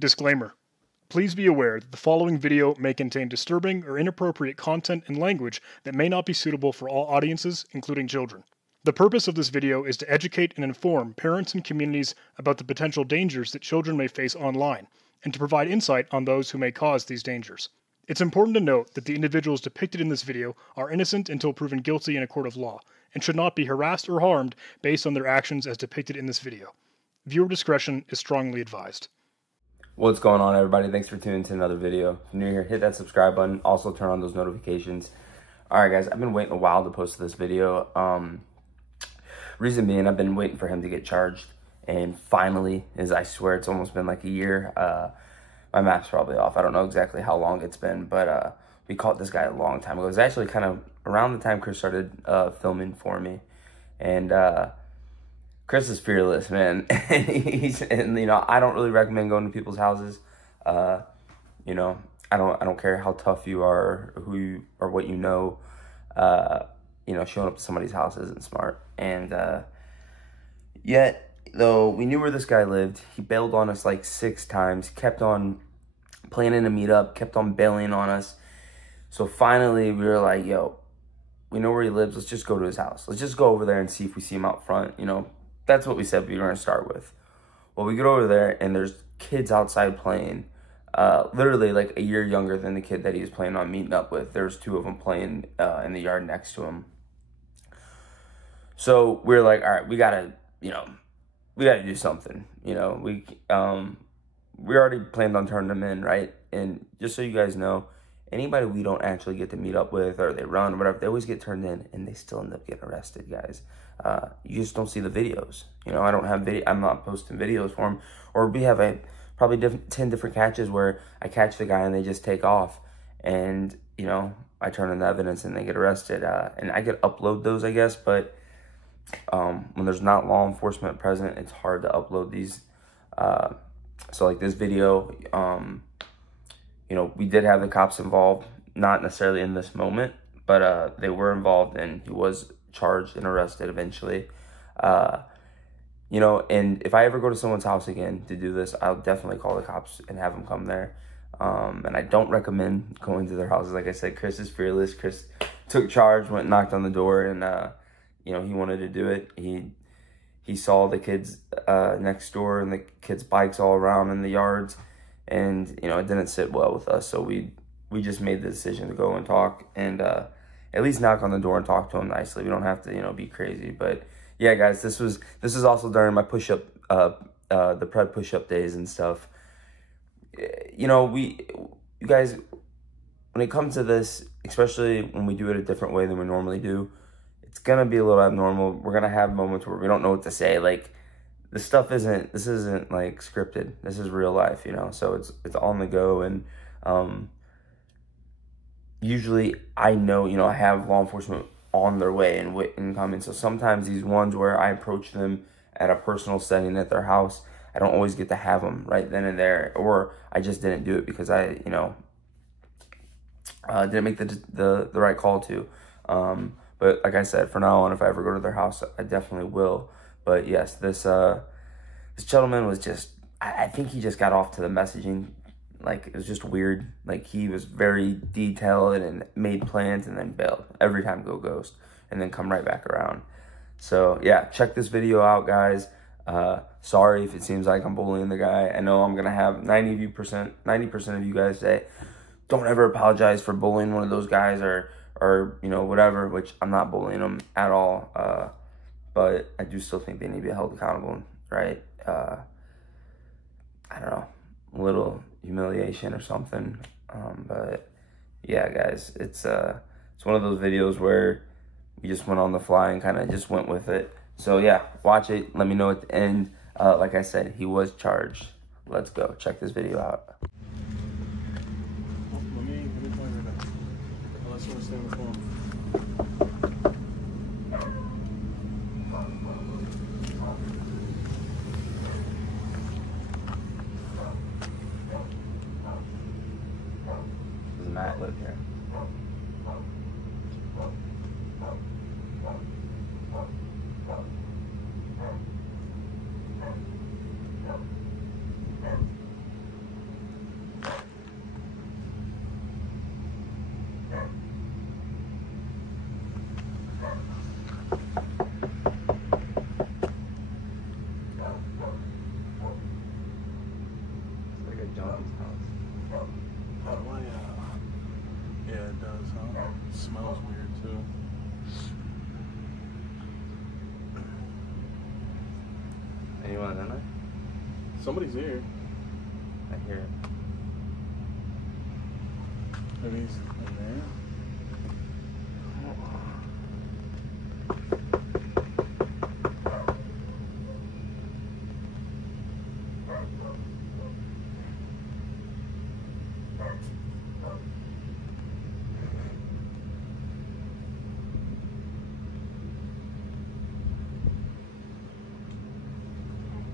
Disclaimer. Please be aware that the following video may contain disturbing or inappropriate content and language that may not be suitable for all audiences, including children. The purpose of this video is to educate and inform parents and communities about the potential dangers that children may face online, and to provide insight on those who may cause these dangers. It's important to note that the individuals depicted in this video are innocent until proven guilty in a court of law, and should not be harassed or harmed based on their actions as depicted in this video. Viewer discretion is strongly advised. What's going on, everybody? Thanks for tuning to another video. If you're new here, hit that subscribe button. Also turn on those notifications. All right, guys, I've been waiting a while to post this video. Reason being, I've been waiting for him to get charged, and finally, I swear it's almost been like a year. My map's probably off. I don't know exactly how long it's been, but we caught this guy a long time ago. It was actually kind of around the time Chris started filming for me, and Chris is fearless, man. And you know, I don't really recommend going to people's houses. You know, I don't care how tough you are, or who you or what you know. You know, showing up to somebody's house isn't smart. And yet, though, we knew where this guy lived. He bailed on us like 6 times. Kept on planning to meet up. Kept on bailing on us. So finally, we were like, "Yo, we know where he lives. Let's just go to his house. Let's just go over there and see if we see him out front." You know. That's what we said we were going to start with. Well, we get over there, and there's kids outside playing. Literally, like, a year younger than the kid that he was planning on meeting up with. There's 2 of them playing in the yard next to him. So we're like, all right, we got to do something. You know, we already planned on turning them in, right? And just so you guys know, anybody we don't actually get to meet up with, or they run or whatever, they always get turned in, and they still end up getting arrested, guys. You just don't see the videos. You know, I don't have video. I'm not posting videos for them. Or we have probably 10 different catches where I catch the guy and they just take off, and you know, I turn in the evidence and they get arrested. And I could upload those, I guess, but when there's not law enforcement present, it's hard to upload these. So like this video, you know, we did have the cops involved, not necessarily in this moment, but they were involved, and he was charged and arrested eventually. You know, and if I ever go to someone's house again to do this, I'll definitely call the cops and have them come there. And I don't recommend going to their houses. Like I said, Chris is fearless. Chris took charge, went and knocked on the door, and you know, he wanted to do it. He saw the kids next door and the kids' bikes all around in the yards, and you know, it didn't sit well with us. So we just made the decision to go and talk, and at least knock on the door and talk to him nicely. We don't have to, you know, be crazy. But yeah, guys, this was also during my push-up, the Pred push-up days and stuff. You know, you guys, when it comes to this, especially when we do it a different way than we normally do, it's gonna be a little abnormal. We're gonna have moments where we don't know what to say. Like, this isn't like scripted. This is real life, you know. So it's on the go, and usually I know, you know, I have law enforcement on their way and coming. So sometimes these ones where I approach them at a personal setting at their house, I don't always get to have them right then and there, or I just didn't do it because I, you know, didn't make the right call to. But like I said, for now on, if I ever go to their house, I definitely will. But yes, this gentleman was just, I think he just got off to the messaging. Like, it was just weird. Like, he was very detailed and made plans and then bailed. Every time go ghost and then come right back around. So yeah, check this video out, guys. Sorry if it seems like I'm bullying the guy. I know I'm gonna have 90% of you guys say, don't ever apologize for bullying one of those guys, or you know, whatever, which I'm not bullying them at all. But I do still think they need to be held accountable, right? I don't know, a little humiliation or something. But yeah, guys, it's one of those videos where we just went on the fly and kind of just went with it. So yeah, watch it. Let me know at the end. Like I said, he was charged. Let's go. Check this video out. Let me play right now. Unless you want to stay on the phone. Does Matt live here? like a junkie's house. Oh, well, yeah, it does, huh? It smells weird, too. Anyone in there? Somebody's here. I hear it. Maybe he's in there.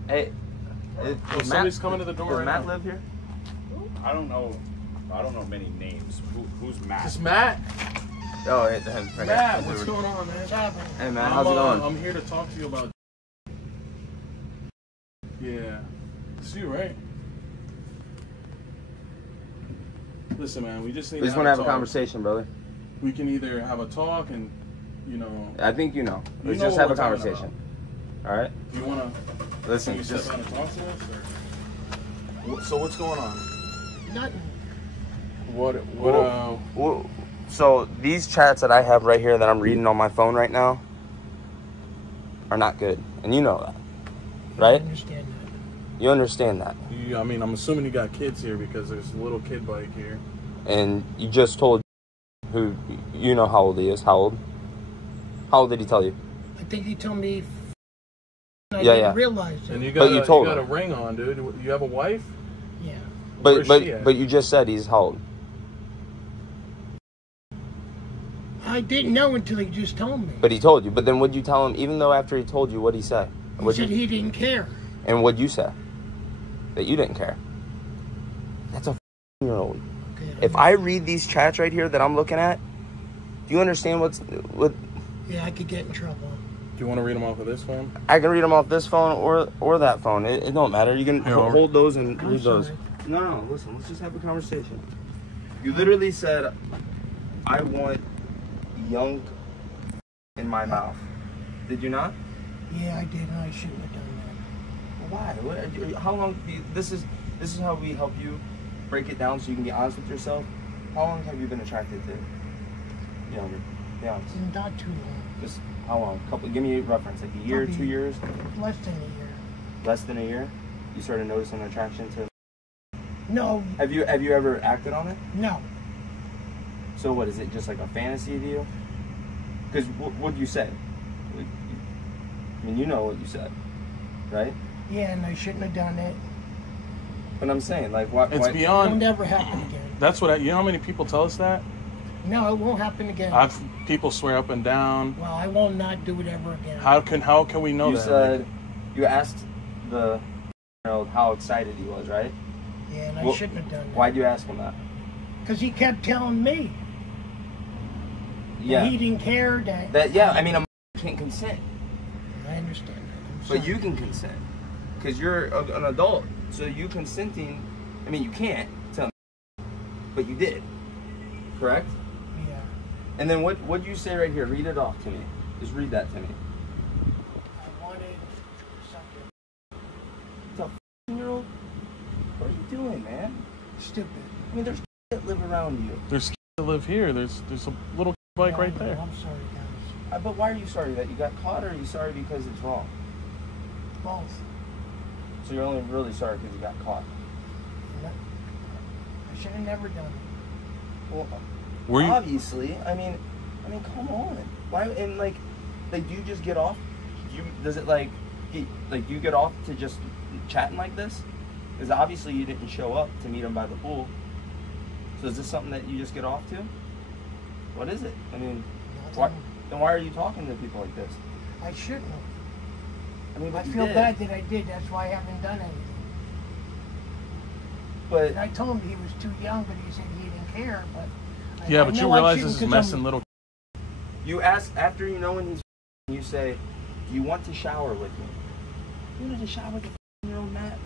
Hey, somebody's coming to the door Does right Matt now. live here? I don't know many names. Who's Matt? It's Matt. Oh, hey, right here. Matt, what's going on, man? Hey, man, how's it going? I'm here to talk to you about. Yeah, it's you, right? Listen, man, we just need. We just want to have a conversation, brother. We can either have a talk and, you know. I think you know. Let's know just what have a we're talking conversation. All right? Do you wanna? Listen, Can you just. step down and talk to us? So what's going on? Nothing. Well, so these chats that I have right here that I'm reading on my phone right now are not good, and you know that, right? I understand that. You understand that, I mean, I'm assuming you got kids here because there's a little kid bike here. and you just told who you know how old he is. How old? How old did he tell you? I think he told me. I Yeah, didn't yeah. realize it. And you But got, you you told got a him. ring on, dude. You have a wife? Yeah. Where's she at? But you just said he's how old? I didn't know until he just told me. But he told you. But then what'd you tell him? Even though after he told you, what'd he say? He said he didn't care. And what'd you say? That you didn't care. That's a year-old. Okay, If I read these chats right here that I'm looking at, do you understand what? Yeah, I could get in trouble. Do you want to read them off of this phone? I can read them off this phone or that phone. It don't matter. You can Here, I'll- hold those and I'm read those. sorry. No, listen. Let's just have a conversation. You literally said, "I want young in my mouth." Did you not? Yeah, I did, and I shouldn't have done Why? How long? This is how we help you break it down so you can be honest with yourself. How long have you been attracted to younger? Be honest. that. Not too long. Just how long? Give me a reference. Like a year, Probably 2 years, Less than a year. less than a year. You started noticing attraction to. No, Have you ever acted on it? no. So what is it? Just like a fantasy of you? Because what'd you say? I mean, you know what you said, right? Yeah, and I shouldn't have done it. But I'm saying, like, what? It's It'll beyond. never happen again. That's what you know. How many people tell us that? No, it won't happen again. People swear up and down. Well, I will not do it ever again. How can we know You that? said you asked the how excited he was, right? Yeah, and I Well, shouldn't have done that. Why'd you ask him that? Because he kept telling me Yeah. that he didn't care. That I mean, a can't consent, I understand that. I'm but sorry. you can consent because you're an adult. So you consenting. I mean, you can't tell me, but you did, correct? Yeah. And then what'd you say right here? Read it off to me. Just read that to me. I wanted something It's a year-old. What are you doing, man? stupid. I mean, there's that live around you. There's kids that live here. There's a little bike right there. I'm sorry, guys. But why are you sorry that you got caught, or are you sorry because it's wrong? Both. So you're only really sorry because you got caught. I should have never done it. Well, Were you? obviously. I mean, come on. Why? And like, do you just get off? Does it like you get off to just chatting like this? Because obviously you didn't show up to meet him by the pool. So is this something that you just get off to? What is it? I mean, then why are you talking to people like this? I shouldn't have. I mean, I but you feel did. bad that I did. That's why I haven't done anything. But And I told him he was too young, but he said he didn't care. But Yeah, I but know you I realize shouldn't this is 'cause messing I'm- little. you ask after you know when he's. You say, "Do you want to shower with me?" You wanted to shower with a year old Matt.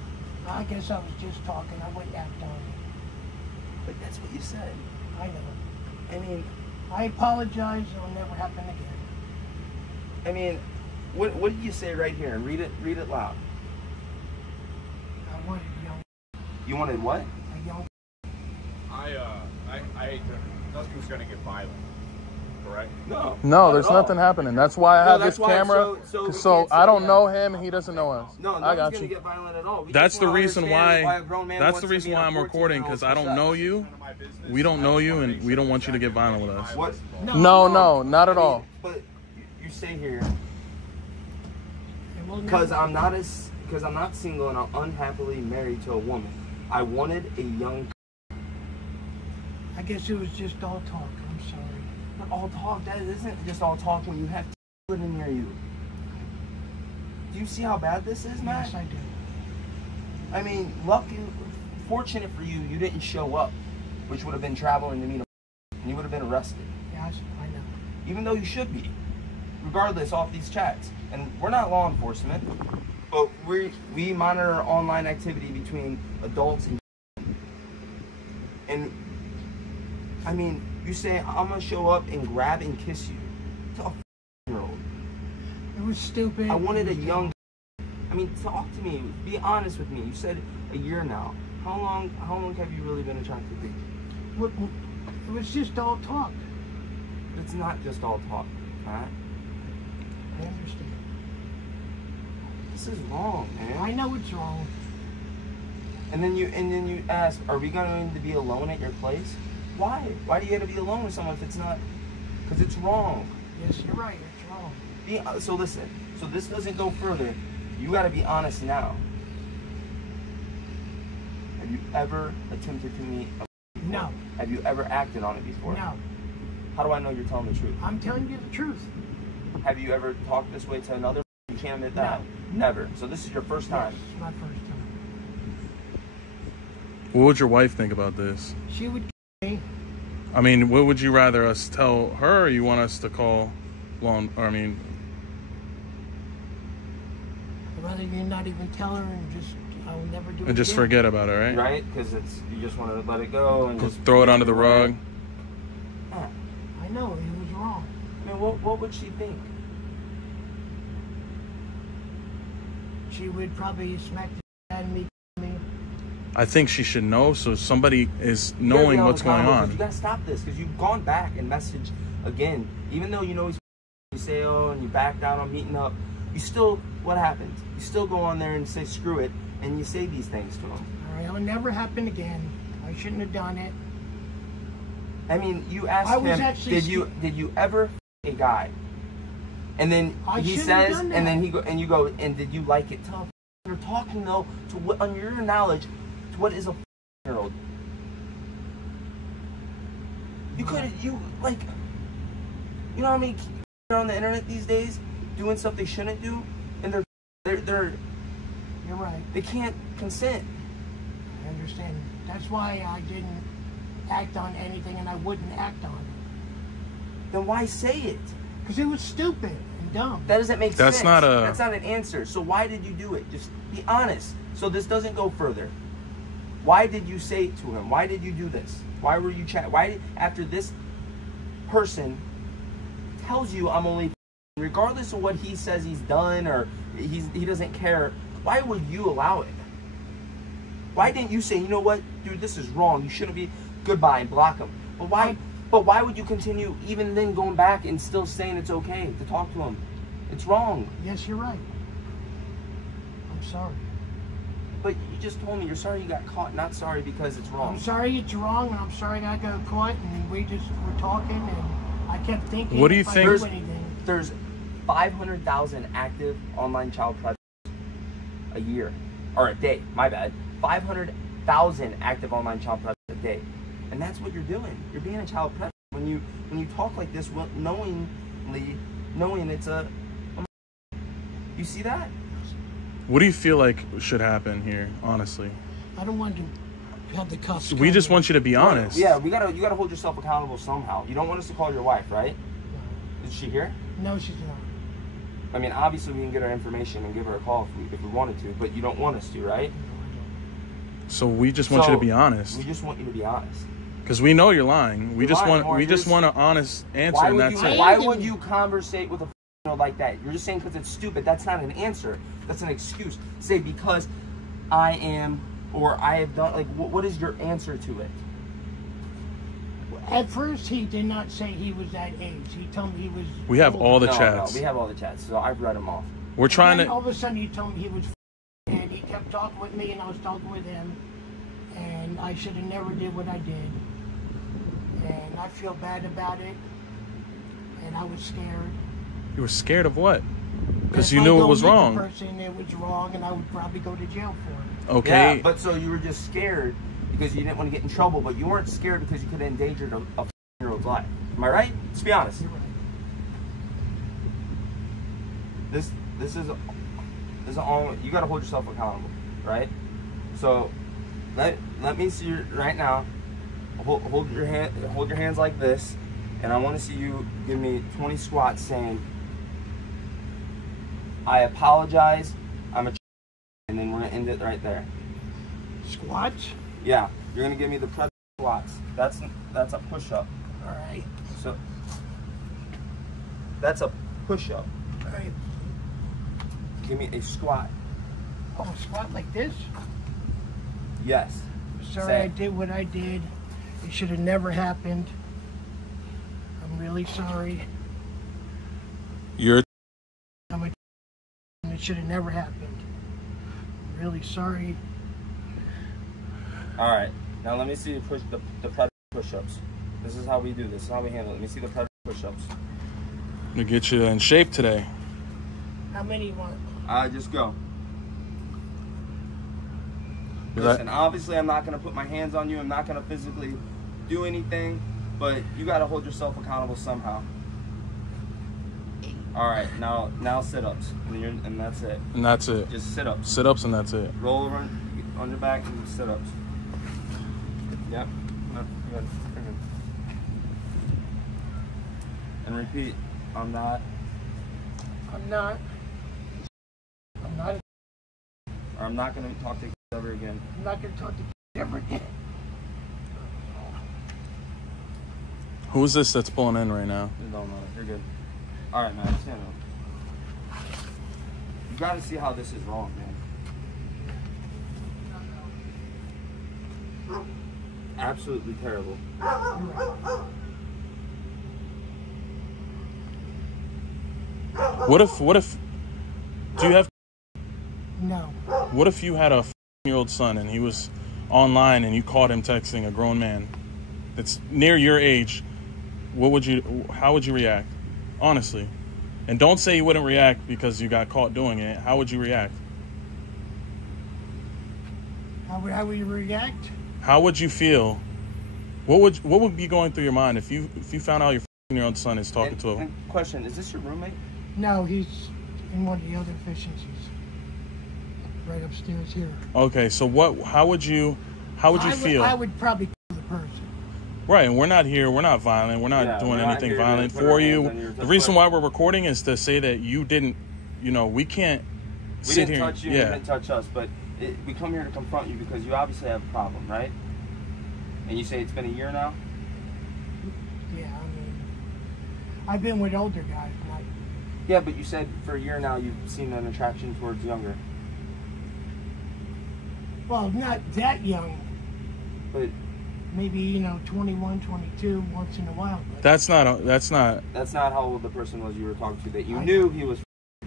I guess I was just talking. I wouldn't act on it. But that's what you said. I know. I mean, I apologize. It'll never happen again. I mean, what did you say right here? And read it loud. I wanted a young. You wanted what? A young. Nothing's gonna get violent, correct? No. No, there's nothing happening. That's why I have this camera. So I I don't know him and he doesn't know us. No, I got gonna you. get violent at all. That's the reason why. That's the reason why I'm recording, because I don't know you. We don't know you, and we don't want you to get violent with us. What? No, not at all. But you say here, It will because never- I'm not single and I'm unhappily married to a woman. I wanted a young. I guess it was just all talk. I'm sorry. But all talk, that isn't just all talk when you have living near you. Do you see how bad this is, Matt? Yes, I do. I mean, fortunate for you, you didn't show up, which would have been traveling to meet and you would have been arrested. Yes, I know. Even though you should be, regardless, off these chats. And we're not law enforcement, but we monitor online activity between adults and I mean, you say I'm gonna show up and grab and kiss you to a year-old. It was stupid. I wanted a young. I mean, talk to me. Be honest with me. You said a year now. How long have you really been attracted to me? It was just all talk. It's not just all talk, Matt. I understand. This is wrong, man. I know it's wrong. And then you ask, are we going to be alone at your place? Why? Why do you have to be alone with someone if it's not? Because it's wrong. Yes, you're right. It's wrong. So listen. So this doesn't go further. You got to be honest now. Have you ever attempted to meet a before? No. Have you ever acted on it before? No. How do I know you're telling the truth? I'm telling you the truth. Have you ever talked this way to another? You can't admit that. No. Never. So this is your first time. Yes, it's my first time. What would your wife think about this? She would kill me. I mean, what would you rather us tell her, or you want us to call I'd rather you not even tell her and just, I will never do it and just again. forget about it, right? Right? Because you just want to let it go and just Throw it under the rug. Yeah. I know, he was wrong. I mean, what would she think? She would probably smack the out of me, kill me. I think she should know, so somebody is knowing what's going on. You gotta stop this because you've gone back and messaged again, even though you know he's. You say and you backed out on meeting up. You still, what happens? You still go on there and say screw it, and you say these things to him. All right, it'll never happen again. I shouldn't have done it. I mean, you asked I was him, actually did you ever f a guy? And then I he shouldn't have says, done and that. then you go, and did you like it? Tell him you're talking though to what, on your knowledge, to what is a year-old. You could, you know how many kids are on the internet these days doing stuff they shouldn't do, and they're You're right. they can't consent. I understand. That's why I didn't act on anything, and I wouldn't act on it. Then why say it? Because it was stupid and dumb. That doesn't make That's sense. not a- That's not an answer. So why did you do it? Just be honest. So this doesn't go further. Why did you say it to him? Why did you do this? Why were you chatting? Why did, after this person tells you I'm only, regardless of what he says he's done or he doesn't care, why would you allow it? Why didn't you say, you know what, dude, this is wrong. You shouldn't be, goodbye, and block him. But why? But why would you continue even then going back and still saying it's okay to talk to him? It's wrong. Yes, you're right. I'm sorry. But you just told me you're sorry you got caught, not sorry because it's wrong. I'm sorry it's wrong, and I'm sorry I got caught, and we just were talking, and I kept thinking. What do you if I think- do anything. There's 500,000 active online child predators a year, or a day, my bad. 500,000 active online child predators a day. And that's what you're doing. You're being a child predator. When you talk like this, well, knowing it's a... You see that? What do you feel like should happen here, honestly? I don't want to have the cuffs. We just want you to be honest. Yeah, you gotta hold yourself accountable somehow. You don't want us to call your wife, right? Is she here? No, she's not. I mean, obviously we can get her information and give her a call if we wanted to, but you don't want us to, right? So we just want you to be honest. We just want you to be honest. Because we know you're lying. We You're just lying, want Marcus. an honest answer, and that's it. Why would you conversate with a like that. You're just saying because it's stupid. That's not an answer. That's an excuse. Say because I am or I have done. Like, what is your answer to it? At first, he did not say he was that age. He told me he was. We have all the chats. No, we have all the chats, so I've read them off. We're trying to. All of a sudden, he told me he was, and he kept talking with me, and I was talking with him, and I should have never did what I did, and I feel bad about it, and I was scared. You were scared of what? Because If you I knew go it was meet the wrong. person, it was wrong, and I would probably go to jail for it. Okay. Yeah, but so you were just scared because you didn't want to get in trouble, but you weren't scared because you could have endangered a 4-year-old's life. Am I right? Let's be honest. You're right. This is all you got to hold yourself accountable, right? So let me see you right now. Hold your hands like this, and I want to see you give me 20 squats saying, "I apologize. I'm a," and then we're gonna end it right there. Squats? Yeah, you're gonna give me the press squats. That's a push-up. All right. So that's a push-up. All right. Give me a squat. Oh, squat like this? Yes. Sorry, Say I it. did what I did. It should have never happened. I'm really sorry. You're. I'm a and it should have never happened. I'm really sorry. All right. Now let me see you push the predator push-ups. This is how we do this. This is how we handle it. Let me see the predator push-ups. To get you in shape today. How many you want? Just go. Is that- Listen, obviously I'm not gonna put my hands on you. I'm not gonna physically do anything, but you gotta hold yourself accountable somehow. All right. Now sit-ups, and that's it. And that's it. Just sit-ups. Sit-ups and that's it. Roll over on your back and sit-ups. Yep. No, good. You're good. And repeat. I'm not. I'm not. Or I'm not going to talk to you ever again. I'm not going to talk to you ever again. Who is this that's pulling in right now? You don't know. You're good. All right, man. Stand up. You got to see how this is wrong, man. Absolutely terrible. What if? Do you have? No. What if you had a 4-year-old son and he was online and you caught him texting a grown man that's near your age? How would you react? Honestly. And don't say you wouldn't react because you got caught doing it. How would you react? How would you react? How would you feel? What would be going through your mind if you found out your 4-year-old son is talking to him? Question, is this your roommate? No, he's in one of the other efficiencies. Right upstairs here. Okay, so how would you feel? I would probably kill the person. Right, and we're not here. We're not violent. We're not doing anything violent for you. The reason why we're recording is to say that you didn't, we can't sit here. We didn't touch you, you didn't touch us, but we come here to confront you because you obviously have a problem, right? And you say it's been a year now? Yeah, I mean, I've been with older guys. Yeah, but you said for a year now you've seen an attraction towards younger. Well, not that young. But maybe 21, 22 once in a while. But That's not how old the person was you were talking to that you knew he was. I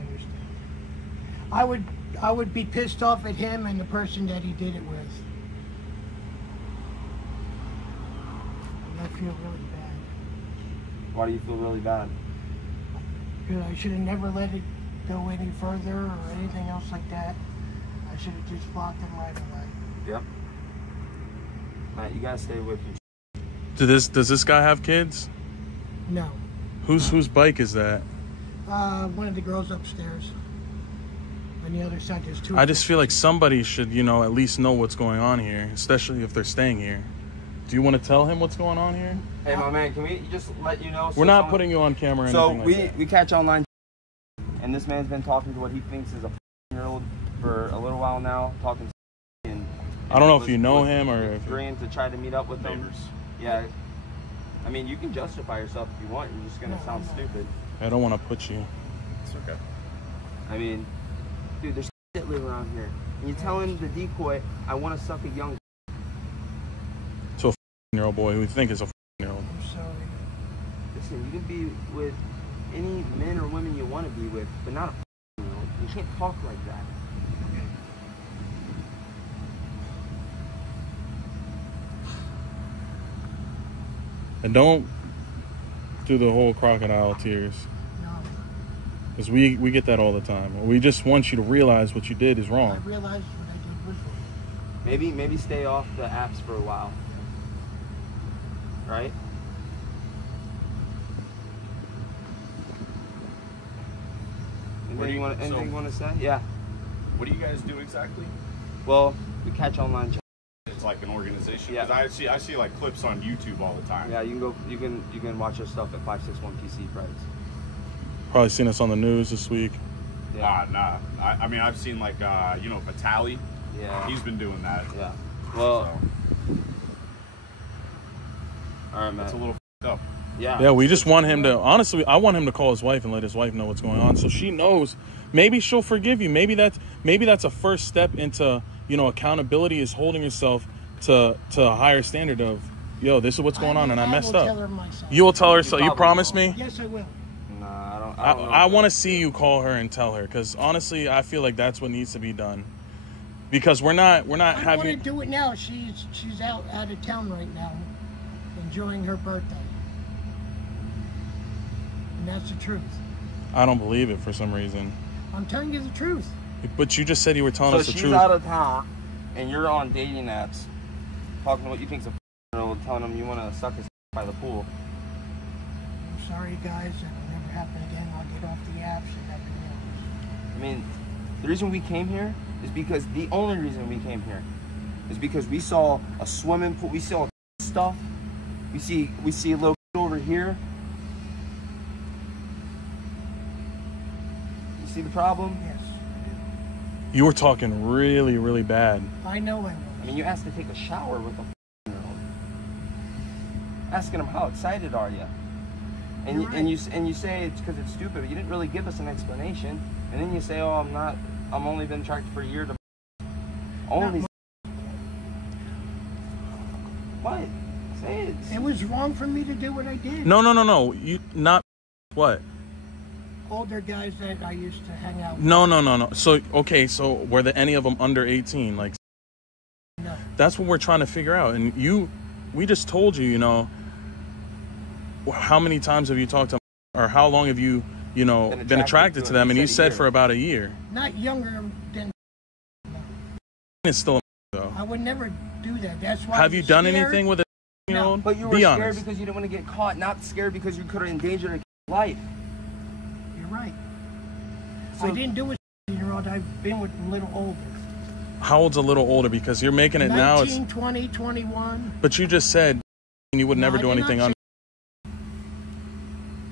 understand. I would be pissed off at him and the person that he did it with. And I feel really bad. Why do you feel really bad? Because I should have never let it go any further or anything else like that. I should have just blocked him right away. Yep. Matt, you gotta stay with you. Does this guy have kids? No. Whose bike is that? One of the girls upstairs. On the other side, there's two. I just feel like somebody should, at least know what's going on here, especially if they're staying here. Do you want to tell him what's going on here? Hey, my man, can we just let you know? We're not putting you on camera or anything like that. we catch online, and this man's been talking to what he thinks is a 4-year-old for a little while now, talking to and I don't know if you know him or if agreeing to try to meet up with him. Yeah. I mean, you can justify yourself if you want. You're just going to sound stupid. I don't want to put you. It's okay. I mean, dude, there's that live around here. And you're telling the decoy, I want to suck a young. To a 14-year-old boy who you think is a 14-year-old. I'm sorry. Listen, you can be with any men or women you want to be with, but not a 14-year-old. You can't talk like that. And don't do the whole crocodile tears. No. Because we get that all the time. We just want you to realize what you did is I wrong. realized what I did was wrong. Maybe stay off the apps for a while. Right? What do you- Anything you want to say? Yeah. What do you guys do exactly? Well, we catch online. It's like an organization. Yeah. Because I see like clips on YouTube all the time. Yeah, you can go. You can watch our stuff at 561 PC Price. Probably seen us on the news this week. Yeah. Nah. I mean, I've seen like Vitali. Yeah. He's been doing that. Yeah. Well. So All right, man. that's a little f***ed up. Yeah. Yeah, we just want him to, honestly, I want him to call his wife and let his wife know what's going on so she knows. Maybe she'll forgive you. Maybe that's a first step into, accountability, is holding yourself to a higher standard of, yo, this is what's going on and I messed will up. tell her myself. You will tell her, so you probably promise won't. me? Yes, I will. Nah, I don't know. I want to see you call her and tell her, because honestly, I feel like that's what needs to be done. Because we're not I don't want to having. do it now. She's out of town right now, enjoying her birthday, and that's the truth. I don't believe it for some reason. I'm telling you the truth. But you just said you were telling So us the she's truth. out of town, and you're on dating apps, talking to what you think's a f***er, telling him you want to suck his by the pool. I'm sorry, guys. That'll never happen again. I'll get off the apps and everything else. I mean, the reason we came here is because the only reason we came here is because we saw a swimming pool. We saw stuff. We see a little over here. You see the problem? Yes, You were talking really, really bad. I know I will. I mean, you asked to take a shower with a f***er-year-old. Asking him how excited are you? And You're you say it's because it's stupid. But you didn't really give us an explanation. And then you say, oh, I'm only been attracted for a year to only. What? Say it. It was wrong for me to do what I did. No. You not what? Older guys that I used to hang out with. No. So were there any of them under 18? Like, No. that's what we're trying to figure out. And we just told you, how many times have you talked to them, or how long have you, been attracted to them? And you said for about a year. Not younger than. It's still though. I would never do that. That's why. Have you I'm done scared. anything with a year-old? But you were Be scared honest. because you didn't want to get caught, not scared because you could have endangered a kid's life. You're right. So- I didn't do it 16-year-old. I've been with a little older. How old's a little older? Because you're making it 19, now. It's 20, 21. but you just said you would never I do did not anything say- on.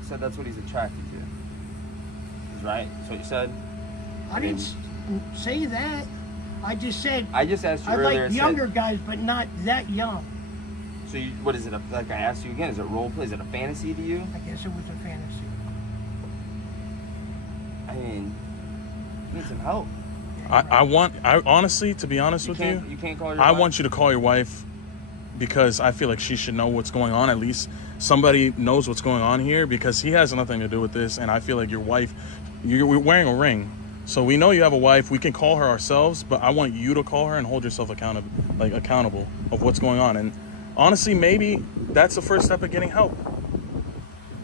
Said that's what he's attracted to. He's right. That's what you said. I didn't say that. I just said I just asked you I earlier. like it younger said, guy, but not that young. so what is it? Like I asked you again. Is it role play? Is it a fantasy to you? I guess it was a fantasy. I mean, you need some help. I honestly, to be honest with you, You can't call your I wife? want you to call your wife, because I feel like she should know what's going on. At least somebody knows what's going on here, because he has nothing to do with this. And I feel like your wife, you're wearing a ring. So we know you have a wife. We can call her ourselves, but I want you to call her and hold yourself accountable of what's going on. And honestly, maybe that's the first step of getting help.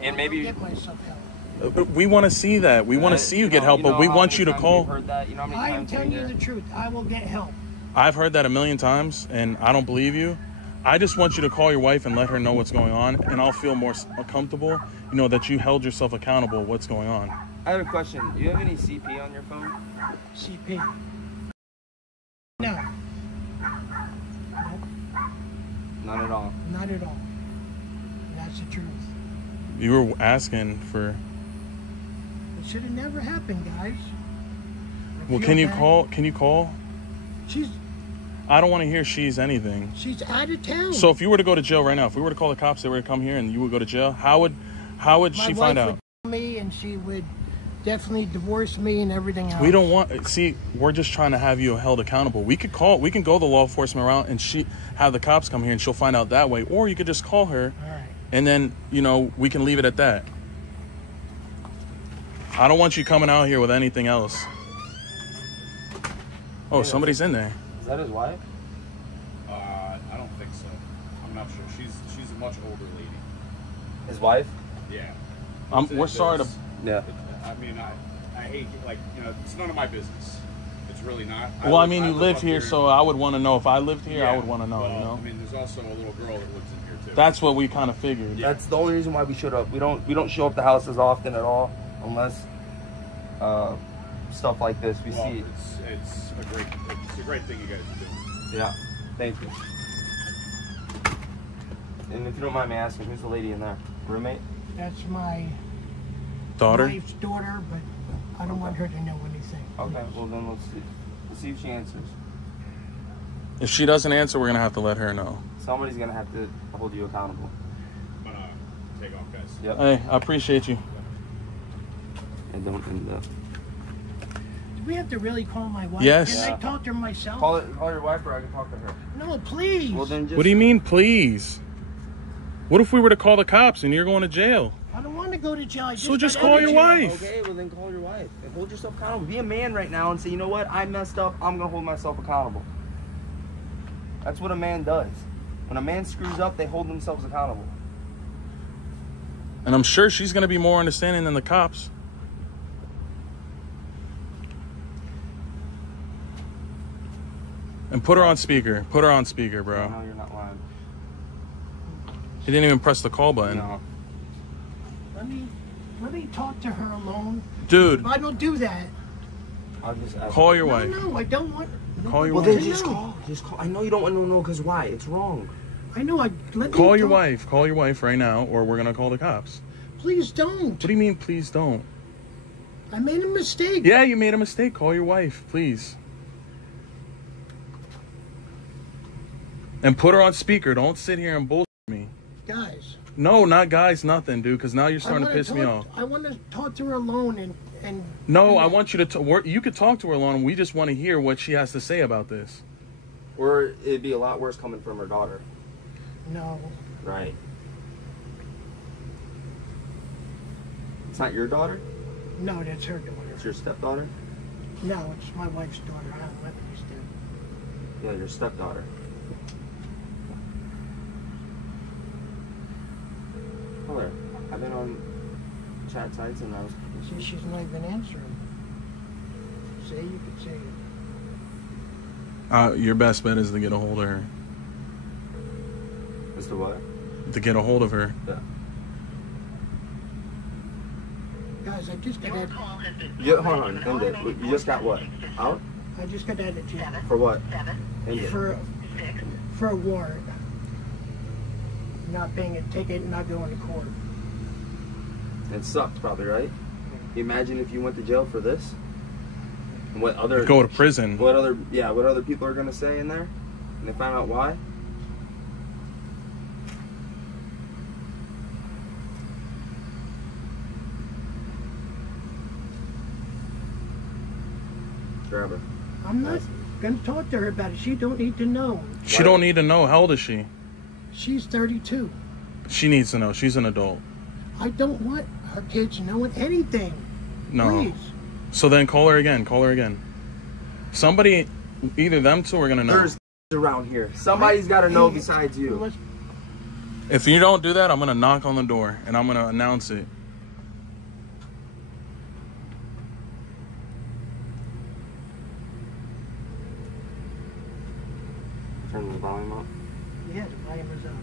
And I'll maybe get myself help. We want to see that. We want to see you get help, but we want you to call. Heard that? You know how many I am times telling we you hear- the truth. I will get help. I've heard that a million times, and I don't believe you. I just want you to call your wife and let her know what's going on, and I'll feel more comfortable, that you held yourself accountable what's going on. I have a question. Do you have any CP on your phone? CP. No. Nope, None at all. not at all. And that's the truth. You were asking for. It should have never happened, guys. I Well, feel can you bad. call? Can you call? She's I don't want to hear she's anything. out of town. So if you were to go to jail right now, if we were to call the cops, they were to come here, and you would go to jail, how would My she wife find would out? tell me, and and she would definitely divorce me and everything else. We don't want. See, we're just trying to have you held accountable. We could call. We can go the law enforcement route and have the cops come here and she'll find out that way. Or you could just call her, All right. and then we can leave it at that. I don't want you coming out here with anything else. Oh, somebody's in there. Is that his wife? I don't think so. I'm not sure. She's a much older lady. His wife? Yeah. We're sorry to. Yeah. I mean, I hate, like, it's none of my business. It's really not. Well, I mean, you live here, so I would want to know. If I lived here, I would want to know. Well, I mean, there's also a little girl that lives in here too. That's what we kind of figured. That's the only reason why we showed up. We don't show up the house as often at all, unless stuff like this we see. It's a great thing you guys are doing. Yeah, thank you. And if you don't mind me asking, who's the lady in there? Roommate? That's my Daughter. wife's daughter, but I don't want her to know anything. Okay, well then let's see if she answers. If she doesn't answer, we're gonna have to let her know. Somebody's gonna have to hold you accountable. I'm gonna take off, guys. Yep. Hey, I appreciate you. And don't end up. Do we have to really call my wife? Yes. Can I talk to her myself? Call your wife, or I can talk to her. No, please. Well then, just. What do you mean, please? What if we were to call the cops and you're going to jail? I don't want to go to jail. I So just got call out of your jail. wife. Okay, well then call your wife and hold yourself accountable. Be a man right now and say, you know what? I messed up. I'm gonna hold myself accountable. That's what a man does. When a man screws up, they hold themselves accountable. And I'm sure she's gonna be more understanding than the cops. And put her on speaker. Put her on speaker, bro. No, you're not lying. He didn't even press the call button. No. Let me talk to her alone. Dude, If I don't do that, I'll just ask. call your wife. no, I don't want. Call your Well, wife. then just call. Just call. I know you don't want to know because why? It's wrong. I know. Let Call me your talk. wife. Call your wife right now, or we're gonna call the cops. Please don't. What do you mean, please don't? I made a mistake. Yeah, you made a mistake. Call your wife, please. And put her on speaker. Don't sit here and bullshit me. Guys. No, not guys, nothing, dude, because now you're starting to piss me off. I want to talk to her alone and No, I want you to you could talk to her alone. We just want to hear what she has to say about this. Or it'd be a lot worse coming from her daughter. No. Right. It's not your daughter? No, that's her daughter. It's your stepdaughter? No, it's my wife's daughter. I don't live with this Yeah, your stepdaughter. Call her. I've been on chat sites and I was. See, she's not even answering. Say you could say it. Your best bet is to get a hold of her. Mr. What? To get a hold of her. Yeah. Guys, I just got out. Yeah, hold on. End it. You just got what? Out? I just got out of jail For what? End it. for a warrant. Not paying a ticket and not going to court. It sucked, probably, right? Imagine if you went to jail for this. And what other Go to prison. what other people are gonna say in there, and they find out why. Grab her. I'm not going to talk to her about it. She don't need to know. She don't need to know. How old is she? She's 32. She needs to know. She's an adult. I don't want her kids knowing anything. No. Please. So then call her again. Call her again. Somebody, either them two are gonna know. There's around here. Somebody's got to know besides you. Let's- If you don't do that, I'm gonna knock on the door and I'm gonna announce it. Turn the volume up. Yeah, the volume is up.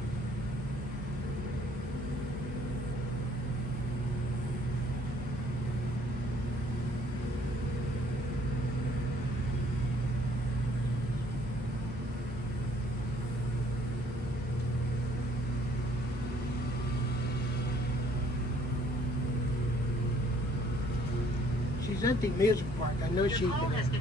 She's at the amusement park. I know she can.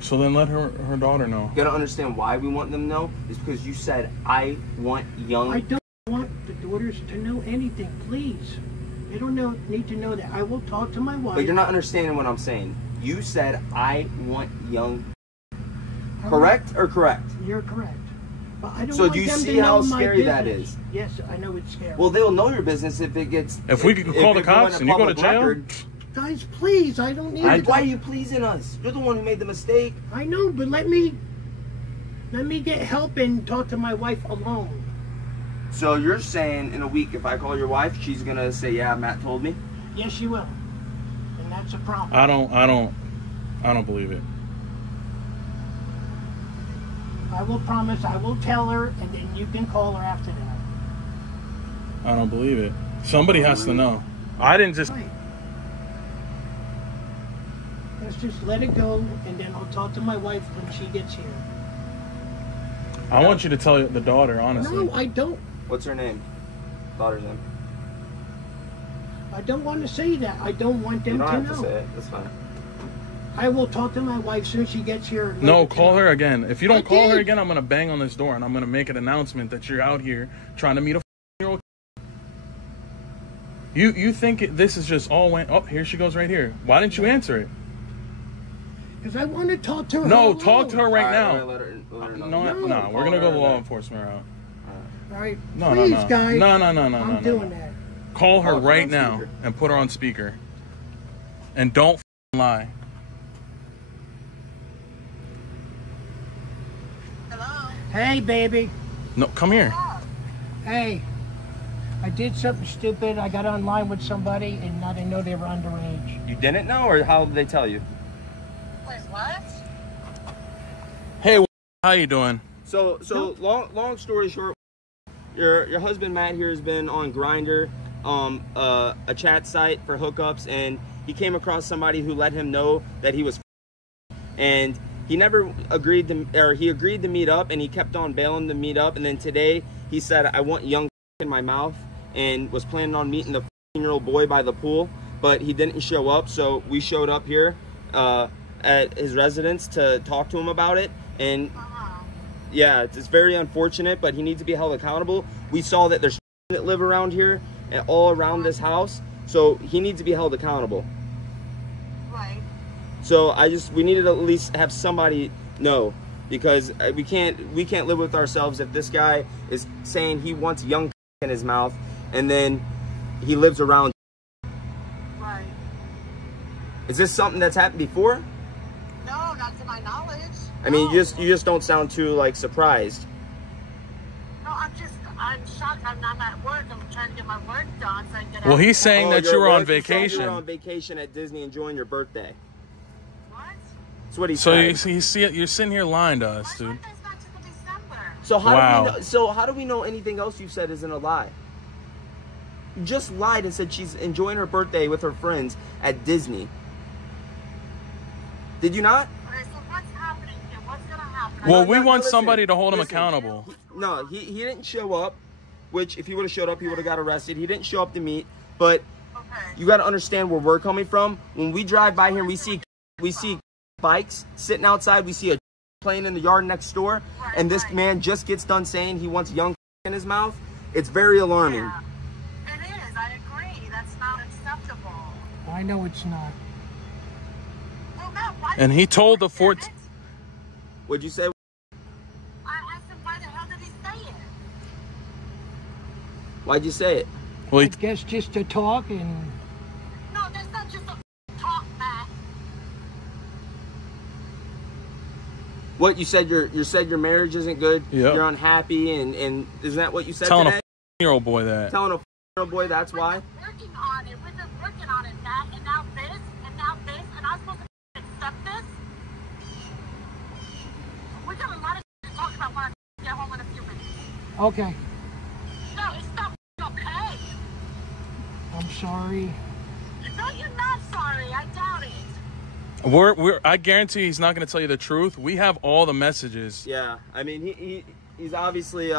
So then let her daughter know. You gotta understand why we want them to know. Is because you said I want young. I don't want the daughters to know anything, please. They don't need to know that. I will talk to my wife. But you're not understanding what I'm saying. You said, I want young. Correct or correct? You're correct. But I don't So want do you them see to how know my scary that business. is? Yes, I know it's scary. Well, they'll know your business if it gets... If we could call the cops and you go to jail? Guys, please, I don't need to. Why are you pleasing us? You're the one who made the mistake. I know, but let me get help and talk to my wife alone. So you're saying in a week, if I call your wife, she's going to say, yeah, Matt told me? Yes, she will. And that's a problem. I don't believe it. I will promise, I will tell her, and then you can call her after that. I don't believe it. Somebody has to know. I didn't just... Right. Let's just let it go, and then I'll talk to my wife when she gets here. I want you to tell the daughter, honestly. No, I don't. What's her name? Daughter's name. I don't want to say that. I don't want them You don't to have know. to say it. That's fine. I will talk to my wife soon as she gets here. No, call her again. If you don't call her did. again, I'm going to bang on this door and I'm going to make an announcement that you're out here trying to meet a 4-year-old. You think this is just all went... Oh, here she goes right here. Why didn't you answer it? Because I want to talk to her. No, alone. talk to her right now. Let her know. No, we're going to go law enforcement route. All right, No, please, no. guys. No. I'm doing that. Call her Call her right on now speaker. and put her on speaker. And don't lie. Hello? Hey, baby. No, come here. Hey, I did something stupid. I got online with somebody, and now they know they were underage. You didn't know, or how did they tell you? Wait, what? Hey, how you doing? So long story short, your husband Matt here has been on Grindr, a chat site for hookups, and he came across somebody who let him know that he was, and he never agreed to, or he agreed to meet up, and he kept on bailing to meet up, and then today he said, I want young in my mouth, and was planning on meeting the 14-year-old boy by the pool, but he didn't show up, so we showed up here at his residence to talk to him about it, and yeah, it's very unfortunate, but he needs to be held accountable. We saw that there's that live around here and all around this house, so he needs to be held accountable. Right. So we needed to at least have somebody know, because we can't live with ourselves if this guy is saying he wants young in his mouth and then he lives around. Right. Is this something that's happened before? No, not to my knowledge. I mean, No. you just don't sound too like surprised. No, I'm shocked. I'm at work. I'm trying to get my work done so I can get Well, out. he's saying that you're you were on working, so vacation. You were on vacation at Disney enjoying your birthday. What? That's what he So said. you're sitting here lying to My us, dude. birthday's not till December. So Wow. how do we know anything else you've said isn't a lie? You just lied and said she's enjoying her birthday with her friends at Disney. Did you not? Okay, so what's happening here? What's gonna happen? Well, No, we no, want listen, somebody to hold him listen. accountable. No, he didn't show up, which if he would have showed up, he would have got arrested. He didn't show up to meet, but Okay. you got to understand where we're coming from. When we drive by here and we see bikes sitting outside, we see a playing in the yard next door, and this man just gets done saying he wants young in his mouth. It's very alarming. Yeah. It is. I agree. That's not acceptable. I know it's not. Well, Matt, why And did he told the say 14 it? Would you say? I asked him why the hell did he say it? Why'd you say it? Well, I he, guess just to talk and No, that's not just a talk, Matt. What you said? You said your marriage isn't good. Yep. You're unhappy, and isn't that what you said telling today? a 14-year-old boy that. Telling a 14-year-old boy that's why. We've been working on it. We've been working on it, Matt. And now this, and now this, and I'm supposed to accept this? We got a lot of to talk about when I get home in a few minutes. okay. No, it's not okay. I'm sorry. No, you're not sorry. I doubt it. I guarantee he's not going to tell you the truth. We have all the messages. Yeah, I mean he's obviously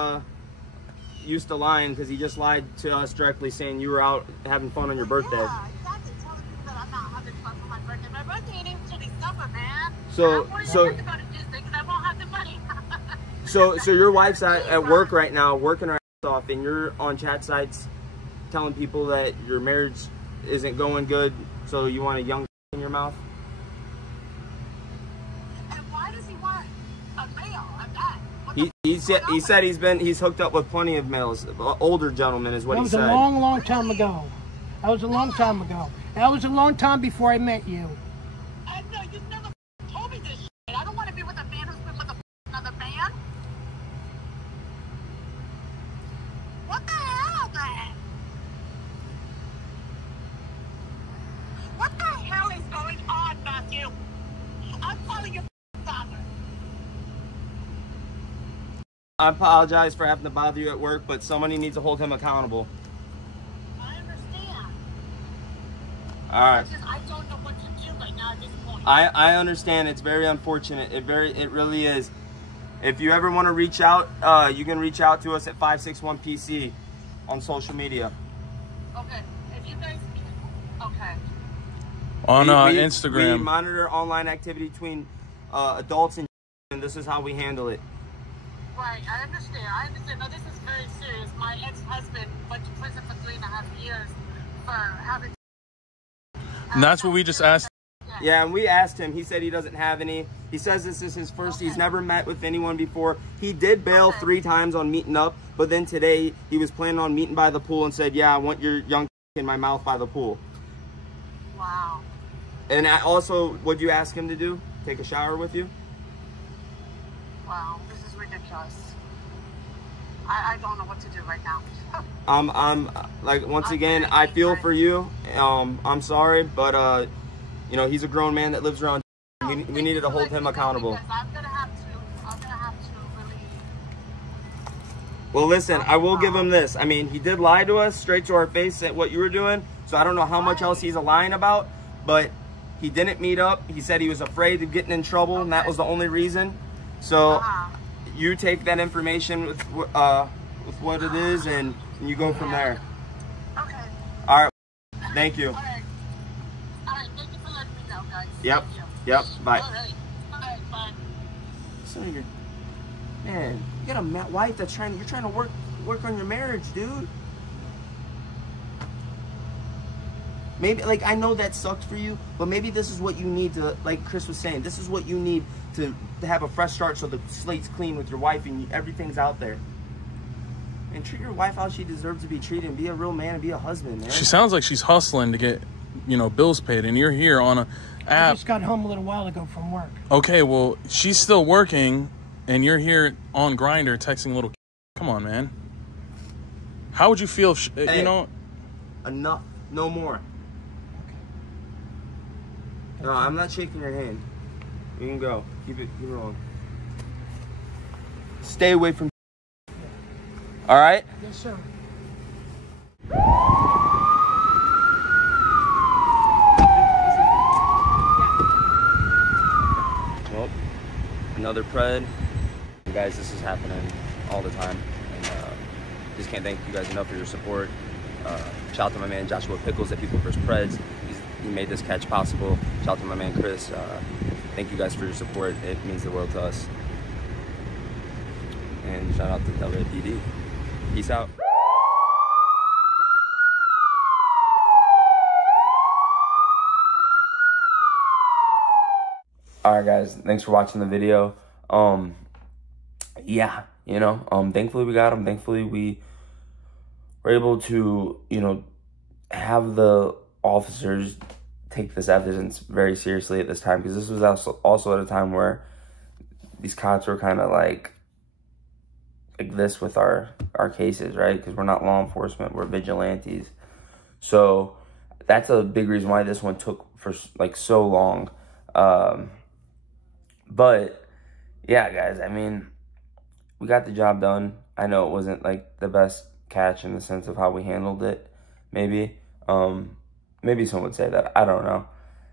used to lying, because he just lied to us directly saying you were out having fun on your birthday. Yeah, exactly. Telling people that I'm not having fun for my birthday. My birthday ain't even till December, man. So- I'm so- to go to Disney because I won't have the money. So your wife's at work right now, working her ass off, and you're on chat sites telling people that your marriage isn't going good, so you want a young in your mouth? And why does he want a male at that? He said he's hooked up with plenty of males, older gentlemen is what he said. That was a long, long time ago. That was a long time ago. That was a long time before I met you. No, you've never told me this shit. I don't want to be with a man who's been with another man. What the hell, man? What the hell is going on, Matthew? I'm calling your father. I apologize for having to bother you at work, but somebody needs to hold him accountable. I understand. All right. It's just, I don't know what to do right now at this point. I understand. It's very unfortunate. It really is. If you ever want to reach out, you can reach out to us at 561PC on social media. Okay. If you guys okay. On We Instagram. monitor online activity between adults and this is how we handle it. Right, I understand. No, this is very serious. My ex-husband went to prison for 3.5 years for having. And that's what we just asked. Yeah, and we asked him. He said he doesn't have any. He says this is his first. Okay. He's never met with anyone before. He did bail 3 times on meeting up, but then today he was planning on meeting by the pool and said, yeah, I want your young in my mouth by the pool. Wow. And also, what'd you ask him to do? Take a shower with you? Wow, this is ridiculous. I don't know what to do right now. I'm like, once again, I feel for you. I'm sorry, but you know, he's a grown man that lives around. We needed to hold him accountable. I'm gonna have to really. Well, listen, I will give him this. I mean, he did lie to us straight to our face at what you were doing. So I don't know how much else he's lying about, but he didn't meet up. He said he was afraid of getting in trouble, and that was the only reason. So you take that information with what it is, and you go from there. Okay. All right. Thank you. All right. Thank you for letting me know, guys. Yep. Thank you. Yep. Bye. All right. Bye. So man, you got a wife that's you're trying to work on your marriage, dude. Maybe, like, I know that sucked for you, but maybe this is what you need to, like Chris was saying, this is what you need to have a fresh start so the slate's clean with your wife and everything's out there. And treat your wife how she deserves to be treated and be a real man and be a husband, man. She sounds like she's hustling to get, you know, bills paid, and you're here on a app. I just got home a little while ago from work. Okay, well, she's still working, and you're here on Grindr texting little. Come on, man. How would you feel if, hey, you know? Enough. No more. No, I'm not shaking your hand. You can go. Keep it rolling. Stay away from. All right? Yes, sir. Well, another pred. Guys, this is happening all the time. And just can't thank you guys enough for your support. Shout out to my man Joshua Pickles at People First Preds. He made this catch possible. Shout out to my man Chris. Thank you guys for your support. It means the world to us. And shout out to WPD. Peace out. Alright guys, thanks for watching the video. Yeah, you know, thankfully we got him. Thankfully we were able to, you know, have the officers take this evidence very seriously at this time, because this was also at a time where these cops were kind of like this with our cases, right? Because we're not law enforcement, we're vigilantes. So that's a big reason why this one took for like so long. But yeah, guys, I mean, we got the job done. I know it wasn't like the best catch in the sense of how we handled it, maybe. Maybe some would say that. I don't know.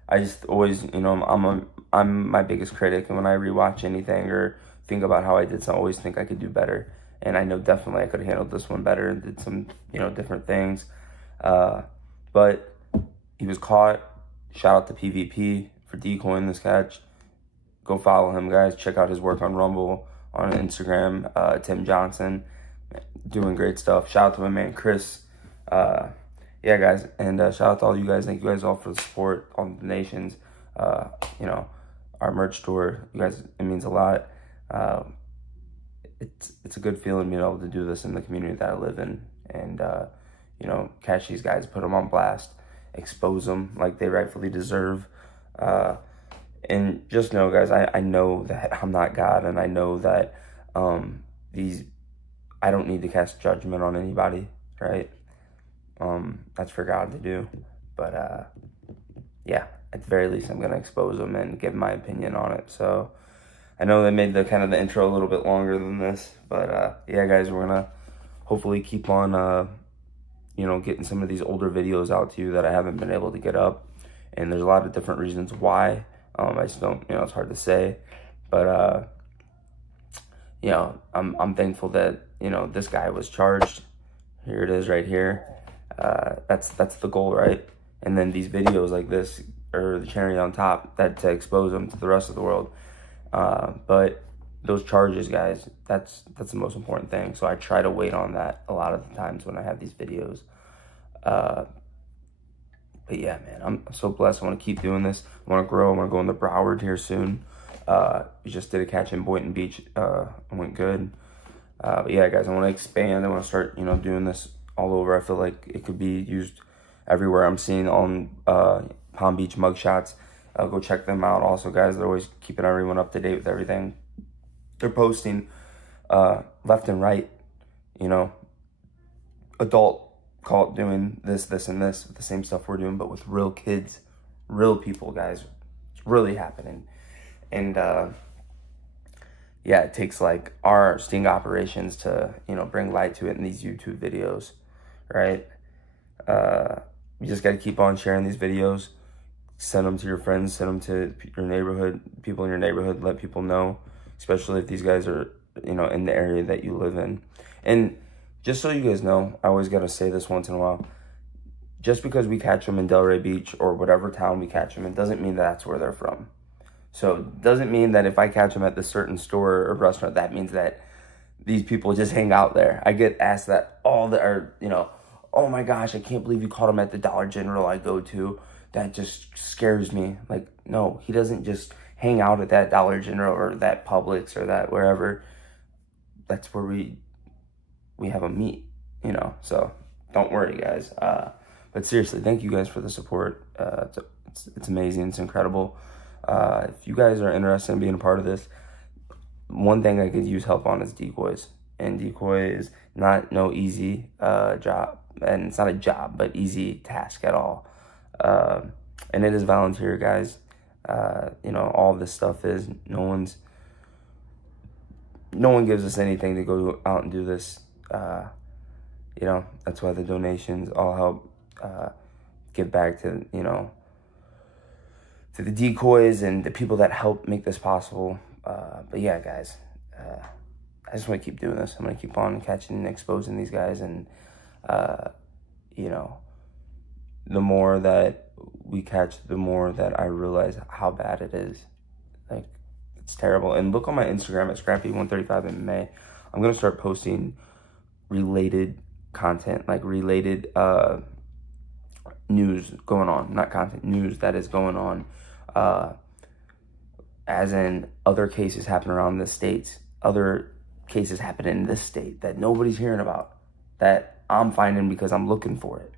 I just always, you know, I'm my biggest critic, and when I rewatch anything or think about how I did something, I always think I could do better. And I know definitely I could have handled this one better and did some, you know, different things. But he was caught. Shout out to PvP for decoying this catch. Go follow him, guys. Check out his work on Rumble, on Instagram. Tim Johnson, doing great stuff. Shout out to my man Chris. Yeah, guys, and shout out to all you guys. Thank you guys all for the support, all the donations. You know, our merch store, you guys, it means a lot. It's a good feeling being able to do this in the community that I live in, and you know, catch these guys, put them on blast, expose them like they rightfully deserve. And just know, guys, I know that I'm not God, and I know that I don't need to cast judgment on anybody, right? That's for God to do. But yeah, at the very least, I'm gonna expose them and give my opinion on it. So I know they made the kind of the intro a little bit longer than this, but yeah, guys, we're gonna hopefully keep on you know, getting some of these older videos out to you that I haven't been able to get up, and there's a lot of different reasons why. I just don't, you know, it's hard to say, but you know, I'm thankful that, you know, this guy was charged. Here it is right here. That's the goal, right? And then these videos like this are the cherry on top, that to expose them to the rest of the world. But those charges, guys, that's the most important thing. So I try to wait on that a lot of the times when I have these videos. But yeah, man, I'm so blessed. I want to keep doing this. I want to grow. I want to go into Broward here soon. We just did a catch in Boynton Beach. It went good. But yeah, guys, I want to expand. I want to start, you know, doing this all over. I feel like it could be used everywhere. I'm seeing on Palm Beach mugshots. Go check them out. Also, guys, they're always keeping everyone up to date with everything. They're posting left and right, you know, adult cult doing this, and this, the same stuff we're doing, but with real kids, real people, guys. It's really happening. And yeah, it takes like our sting operations to, you know, bring light to it in these YouTube videos, right? You just got to keep on sharing these videos, send them to your friends, send them to your neighborhood, people in your neighborhood, let people know, especially if these guys are, you know, in the area that you live in. And just so you guys know, I always got to say this once in a while, just because we catch them in Delray Beach or whatever town we catch them in, doesn't mean that's where they're from. So it doesn't mean that if I catch them at this certain store or restaurant, that means that these people just hang out there. I get asked that you know, oh my gosh, I can't believe you caught him at the Dollar General I go to. That just scares me. Like, no, he doesn't just hang out at that Dollar General or that Publix or that wherever. That's where we have a meet, you know, so don't worry, guys. But seriously, thank you guys for the support. It's amazing. It's incredible. If you guys are interested in being a part of this, one thing I could use help on is decoys. And decoy is no easy job, and it's not a job, but easy task at all. And it is volunteer, guys. You know, all this stuff is, no one gives us anything to go out and do this. You know, that's why the donations all help give back to, you know, to the decoys and the people that help make this possible. But yeah, guys, I just want to keep doing this. I'm going to keep on catching and exposing these guys. And, you know, the more that we catch, the more that I realize how bad it is. Like, it's terrible. And look on my Instagram at Scrappy135 in May. I'm going to start posting related content, like related news going on, not content, news that is going on, as in other cases happen around the states, other cases happen in this state that nobody's hearing about, that I'm finding because I'm looking for it.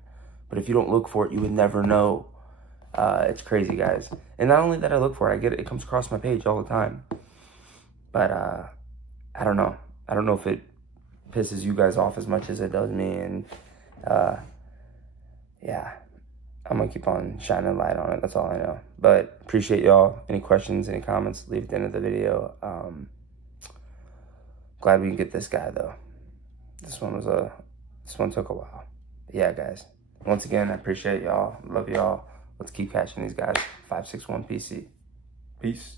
But if you don't look for it, you would never know. It's crazy, guys. And not only that I look for it, I get it, it comes across my page all the time. But I don't know. I don't know if it pisses you guys off as much as it does me. And yeah, I'm going to keep on shining light on it. That's all I know. But appreciate y'all. Any questions, any comments, leave at the end of the video. Glad we can get this guy, though. This one took a while. But yeah, guys. Once again, I appreciate y'all. Love y'all. Let's keep catching these guys. 561 PC. Peace.